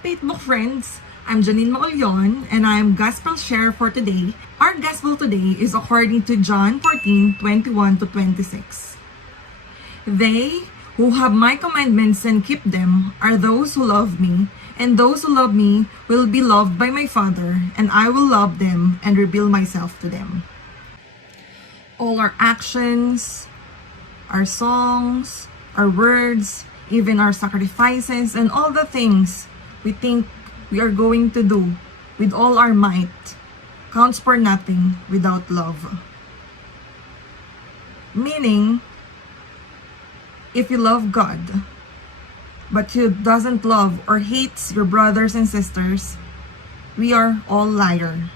Faithbook friends! I'm Janine Maulyon and I'm Gospel Share for today. Our Gospel today is according to John 14:21-26. They who have my commandments and keep them are those who love me, and those who love me will be loved by my Father, and I will love them and reveal myself to them. All our actions, our songs, our words, even our sacrifices, and all the things we think we are going to do with all our might counts for nothing without love. Meaning, if you love God, but you doesn't love or hates your brothers and sisters, we are all liar.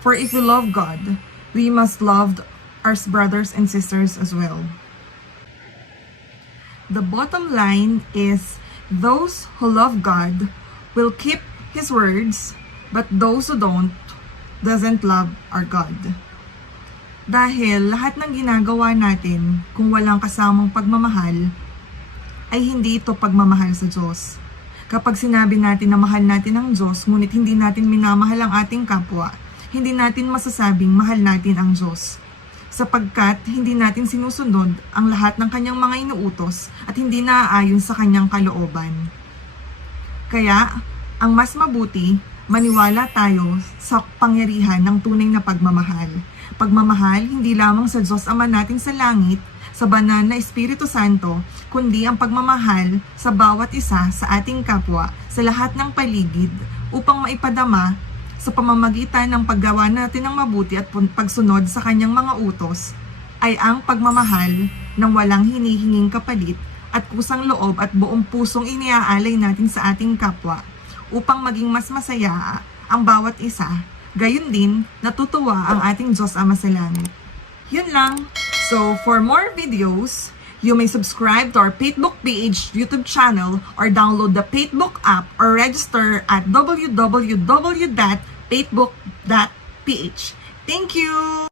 For if we love God, we must love our brothers and sisters as well. The bottom line is those who love God will keep His words, but those who doesn't love our God. Dahil lahat ng ginagawa natin kung walang kasamang pagmamahal, ay hindi ito pagmamahal sa Diyos. Kapag sinabi natin na mahal natin ang Diyos, ngunit hindi natin minamahal ang ating kapwa, hindi natin masasabing mahal natin ang Diyos. Sapagkat hindi natin sinusunod ang lahat ng kanyang mga inuutos at hindi naaayon sa kanyang kalooban. Kaya, ang mas mabuti, maniwala tayo sa pangyarihan ng tunay na pagmamahal. Pagmamahal hindi lamang sa Diyos Ama natin sa langit, sa banal na Espiritu Santo, kundi ang pagmamahal sa bawat isa sa ating kapwa, sa lahat ng paligid, upang maipadama sa pamamagitan ng paggawa natin ng mabuti at pagsunod sa kanyang mga utos, ay ang pagmamahal ng walang hinihinging kapalit at kusang loob at buong pusong iniaalay natin sa ating kapwa upang maging mas masaya ang bawat isa. Gayon din, natutuwa ang ating Diyos Ama sa langit. Yun lang. So, for more videos, you may subscribe to our Faithbook page YouTube channel or download the Faithbook app or register at www.faithbook.ph. Thank you!